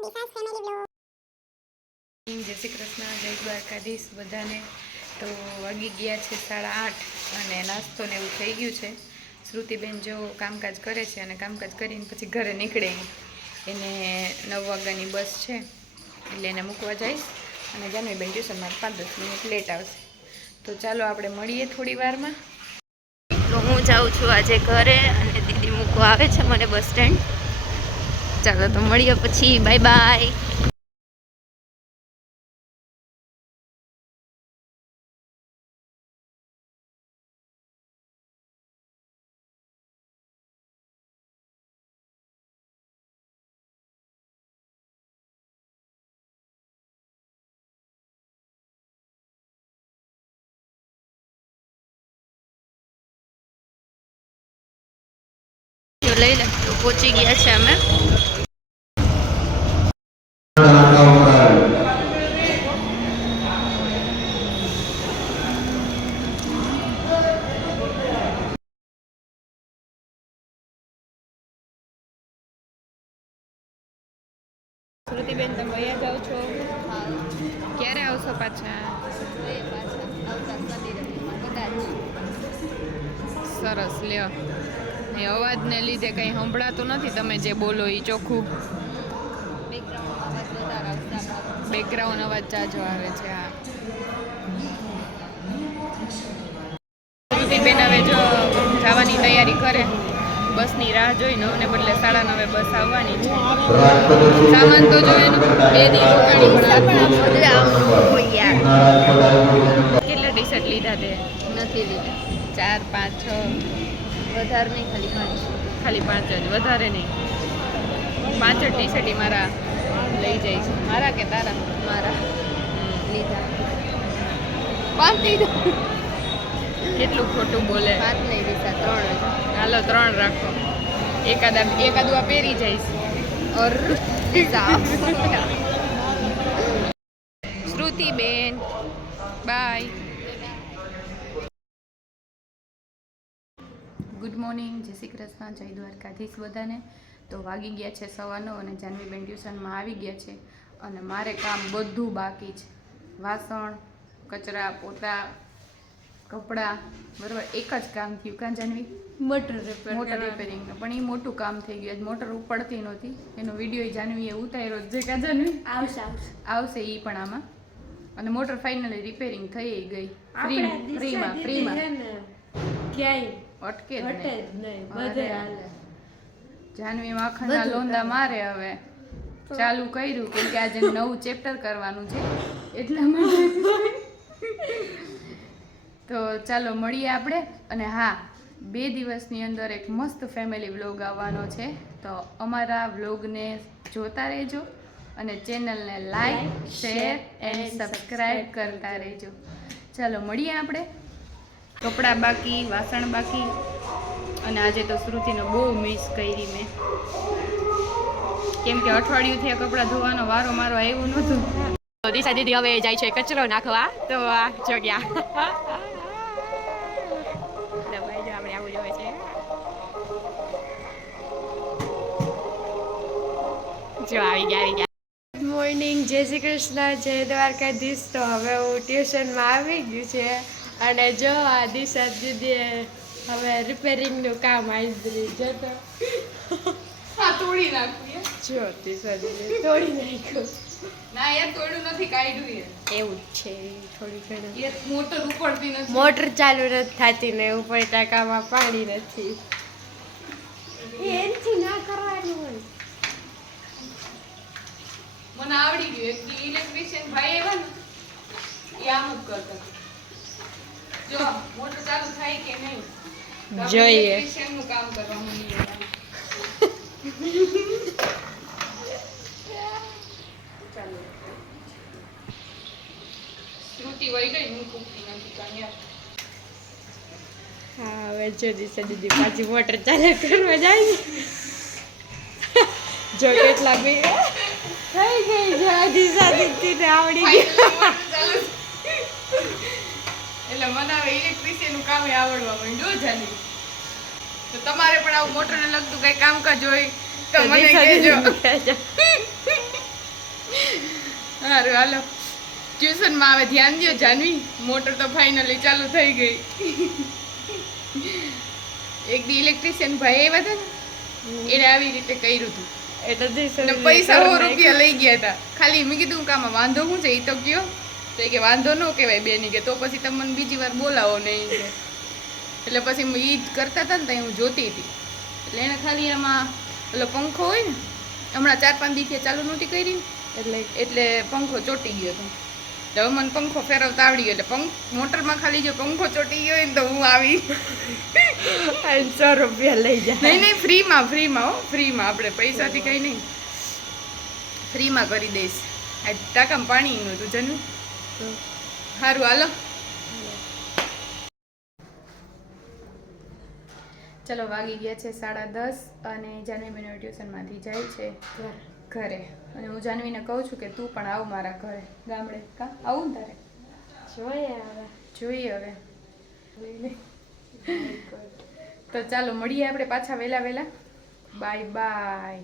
જય શ્રી કૃષ્ણ, જય દ્વારકાધીશ બધાને। તો વાગી ગયા છે 8:30 અને નાસ્તો ને એવું થઈ ગયું છે। શ્રુતિબેન જો કામકાજ કરે છે અને કામકાજ કરીને પછી ઘરે નીકળે, એને 9 વાગ્યાની બસ છે એટલે એને મૂકવા જઈશ અને જાનવીબેન ટ્યુશનમાં 5-10 મિનિટ લેટ આવશે। તો ચાલો આપણે મળીએ થોડી વારમાં। તો હું જાઉં છું આજે ઘરે અને દીદી મૂકવા આવે છે મને બસ સ્ટેન્ડ। ચાલો તો મળીએ પછી, બાય બાય। લઈ લે તો પહોંચી ગયા છે અમે। શ્રુતિબેન તમે અહીંયા જાઓ છો? ક્યારે આવશો પાછા? સરસ લ્યો। એ અવાજને લીધે કંઈ સંભળાતું નથી, તમે જે બોલો એ ચોખ્ખું। બેકગ્રાઉન્ડ અવાજ જાજો આવે છે। હા, શ્રુતિબેન હવે જો જવાની તૈયારી કરે, બસની રાહ જોઈ। 9 ને બદલે 9:30 બસ આવવાની છે। સામાન તો જો એનું 2 દિવસ કેટલા ટી શર્ટ લીધા તે? નથી લીધા, 4, 5, 6 વધારે નહીં, ખાલી 5 જ, વધારે નહીં। 5 જ ટી શર્ટ મારા લઈ જાય છે। મારા કે તારા? મારા લીધા 5 લીધા। કેટલું ખોટું બોલે। 5 નહીં લીધા, 3 જ। હાલો 3 રાખો, એકાદું આ પહેરી જઈશ। શ્રુતિબેન બાય, ગુડ મોર્નિંગ, જય શ્રી કૃષ્ણ, જય દ્વારકાધીશ બધાને। તો વાગી ગયા છે 9:15 અને જાનવીબેન ટ્યુશનમાં આવી ગયા છે અને મારે કામ બધું બાકી છે। વાસણ, કચરા, પોતા, કપડાં, બરાબર એક જ કામ થયું। કાં જાનવી? મોટર રિપેરિંગ, પણ એ મોટું કામ થઈ ગયું। મોટર ઉપડતી નહોતી, એનો વિડીયો જાનવીએ ઉતાર્યો છે। કાં જાનવી? આવશે એ પણ આમાં। અને મોટર ફાઇનલી રિપેરિંગ થઈ ગઈ, ફ્રીમાં ક્યાંય અટકે જ નહીં, બધે હાલે। જાનવી માખણના લોંદા મારે। હવે ચાલુ કર્યું કેમ કે આજે નવું ચેપ્ટર કરવાનું છે એટલા માટે। તો ચાલો મળીએ આપણે। અને હા, 2 દિવસની અંદર એક મસ્ત ફેમિલી વ્લોગ આવવાનો છે, તો અમારા વ્લોગને જોતા રહેજો અને ચેનલને લાઈક, શેર એન્ડ સબસ્ક્રાઈબ કરતા રહેજો। ચાલો મળીએ આપણે। કપડાં બાકી, વાસણ બાકી, અને આજે તો શ્રુતિને બહુ મિસ કરી મેં, કેમ કે અઠવાડિયુંથી આ કપડાં ધોવાનો વારો મારો આવ્યું નહોતું। દિશા દીદી હવે જાય છે કચરો નાખવા, તો આ જો ગયા આપણે આવું જોવે છે, જો આવી ગયા। ગુડ મોર્નિંગ, જય શ્રી કૃષ્ણ, જય દ્વારકાધીશ। તો હવે હું ટ્યુશનમાં આવી ગયું છે અને જો આ દિશા દીદીએ હવે રિપેરિંગનું કામ આદર્યું। જો તો તોડી નાખ્યું, જો દિશા દીદી તોડી નાખ્યું। ના યાર તોડ્યું નથી, કાઢ્યું એવું જ છે થોડી ઘણી। યાર મોટર ઉપડતી નથી, મોટર ચાલુ નથી થતી ને ઉપર ટાંકામાં પાણી નથી, એનથી ના કરવાનું હોય। મને આવડી ગયું। એક ઇલેક્ટ્રિશિયન ભાઈ આવ્યા ને, એ આમ જ કરતા, જો મોટર ચાલુ થાય કે નહીં જોઈએ, ઇલેક્ટ્રિશિયન નું કામ કરવા માંડીએ। ચાલો શ્રુતિ વહી ગઈ, હું કૂકતી નથી કાંઈ। હા, હવે જો દિશા દીદી પાછી મોટર ચાલુ કરવા જાય છે। જો કેટલા બી થઈ ગઈ છે દિશા દીદીને આવડી ગઈ। એટલે મને હવે ઇલેક્ટ્રિશિયન નું કામ આવડવા માંડ્યું જાની। તો તમારે પણ આવું મોટરને લગતું કઈ કામકાજ હોય તો મને કહેજો। સારું હાલો ટ્યુશનમાં આવે ધ્યાન દો જાનવી મોટર તો ફાઇનલી ચાલુ થઈ ગઈ એક દી ઇલેક્ટ્રિશિયન ભાઈ આવ્યા હતા ને એને આવી રીતે કર્યું હતું એટલે અને પૈસા 100 રૂપિયા લઈ ગયા હતા ખાલી મેં કીધું કે આમાં વાંધો શું છે એ તો કયો તો કે વાંધો ન કહેવાય બેની કે તો પછી તમે મને બીજી વાર બોલાવો નહીં કે એટલે પછી એ જ કરતા હતા ને ત્યાં હું જોતી હતી એટલે એને ખાલી આમાં પેલો પંખો હોય ને હમણાં 4-5 દિવસથી ચાલુ નહોતી કરી ને એટલે પંખો ચોટી ગયો હતો એટલે હવે મને પંખો ફેરવતા આવડી ગયો એટલે મોટરમાં ખાલી જો પંખો ચોટી ગયો હોય ને તો હું આવી 100 રૂપિયા લઈ જાય નહીં ફ્રીમાં હો ફ્રીમાં આપણે પૈસાથી કંઈ નહીં ફ્રીમાં કરી દઈશ આ ટાંકામાં પાણીનું તું જન્મ સારું હાલો ચલો વાગી ગયા છે 10:30 અને જાનવીબેન ટ્યુશનમાંથી જાય છે ઘરે અને હું જાનવીને કહું છું કે તું પણ આવ મારા ઘરે ગામડે કા આવું ને તારે જોઈએ હવે તો ચાલો મળીએ આપણે પાછા વહેલા બાય